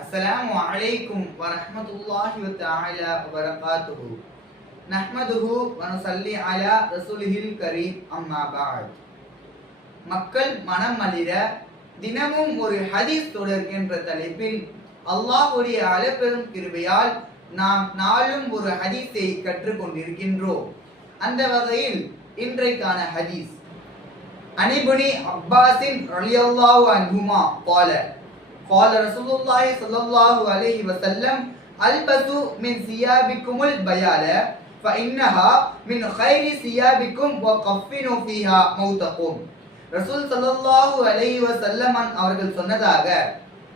السلام عليكم ورحمة الله تعالى وبركاته نحمده ونصلي على رسوله الكريم أما بعد மக்கள் மனம் மலிர தினமும் ஒரு ஹதீஸ் தொடர் என்ற தலைப்பில் அல்லாஹ்வுடைய அளப்பெரும் கிருபையால் நாம் நாளும் ஒரு ஹதீஸை கற்றுக்கொண்டிருக்கின்றோம் அந்த வகையில் இன்றைக்கான ஹதீஸ் அனிபுனி அப்பாஸின் ரலியல்லாஹு அன்ஹுமா قال قال رسول الله صلى الله عليه وسلم البسوا من ثيابكم البيال فإنها من خير ثيابكم وقفنوا فيها موتكم ரசூல் ஸல்லல்லாஹு அலைஹி வஸல்லம் அவர்கள் சொன்னதாக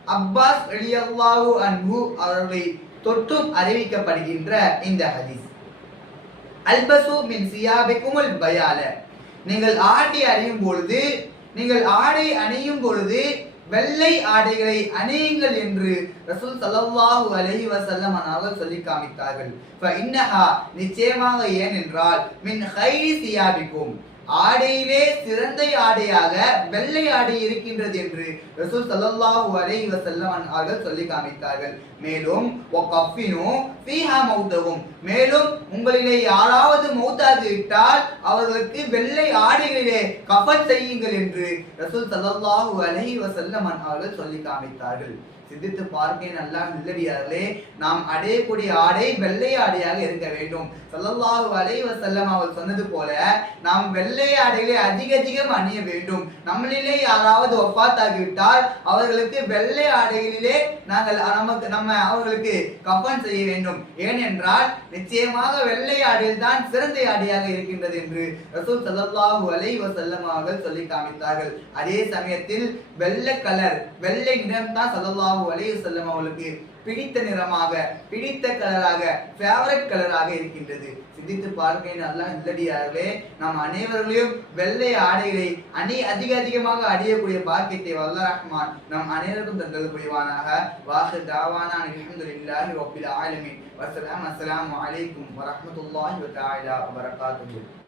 அப்பாஸ் ரலியல்லாஹு அன்ஹு அவர்களை தொட்டும் அறிவிக்கப்படுகின்ற இந்த ஹதீஸ் அல்பசு மின் சியாபிக்குமுல் பயால நீங்கள் ஆடை அணியும் பொழுது நீங்கள் ஆடை அணியும் பொழுது வெள்ளை ஆடைகளை அணியுங்கள் என்று ரசூல் ஸல்லல்லாஹு அலஹி வசல்லம் அவர்கள் சொல்லி காமித்தார்கள். நிச்சயமாக நிச்சயமாக ஏனென்றால் மின் ஹைரி சியாபிக்கும். ஆடையிலே சிறந்த ஆடையாக வெள்ளை ஆடை இருக்கின்றது என்று ரசூல் ஸல்லல்லாஹு அலைஹி வஸல்லம் அவர்கள் சொல்லி காமித்தார்கள். மேலும் வகஃபினு ஃபீஹா மௌதவும் மேலும் உங்களிலே யாராவது மௌத்தாகி விட்டால் அவர்களுக்கு வெள்ளை ஆடைகளிலே கஃன் செய்யுங்கள் என்று ரசூல் ஸல்லல்லாஹு அலைஹி வஸல்லம் அவர்கள் சொல்லி காமித்தார்கள். சிந்தித்து பார்க்க நல்லா நல்லடியார்களே நாம் அடையக்கூடிய ஆடை வெள்ளை ஆடையாக இருக்க வேண்டும். ஸல்லல்லாஹு அலைஹி வஸல்லம் அவர் சொன்னது போல நாம் வெள்ளை ஆடைகளை அதிக அதிகம் அணிய வேண்டும். நம்மளிலே யாராவது ஒப்பாத்தாகிவிட்டால் அவர்களுக்கு வெள்ளை ஆடைகளிலே நாங்கள் நமக்கு நம்ம அவர்களுக்கு கப்பன் செய்ய வேண்டும். ஏனென்றால் நிச்சயமாக வெள்ளை ஆடையில் தான் சிறந்த ஆடையாக இருக்கின்றது என்று ரசூல் சதல்லாஹு அலை வஸல்லம் சொல்லி காமித்தார்கள். அதே சமயத்தில் வெள்ளை கலர் வெள்ளை நிறம் தான் சதல்லாஹு அலை வசல்லம் அவர்களுக்கு பிடித்த நிறமாக பிடித்த கலராக ஃபேவரட் கலராக இருக்கின்றது. சிந்தித்து பார்க்க நல்லா இல்லடியாகவே நாம் அனைவரும் அனைவர்களையும் வெள்ளை ஆடைகளை அணி அதிக அதிகமாக அடையக்கூடிய பாக்கியத்தை வல்ல ரஹ்மான் நம் அனைவருக்கும் தந்தல் புரிவானாக. வாசு தாவானா அல்ஹம்துலில்லாஹி ரப்பில் ஆலமீன். வஸ்ஸலாம் அஸ்ஸலாமு அலைக்கும் வரஹ்மத்துல்லாஹி வ தஆலா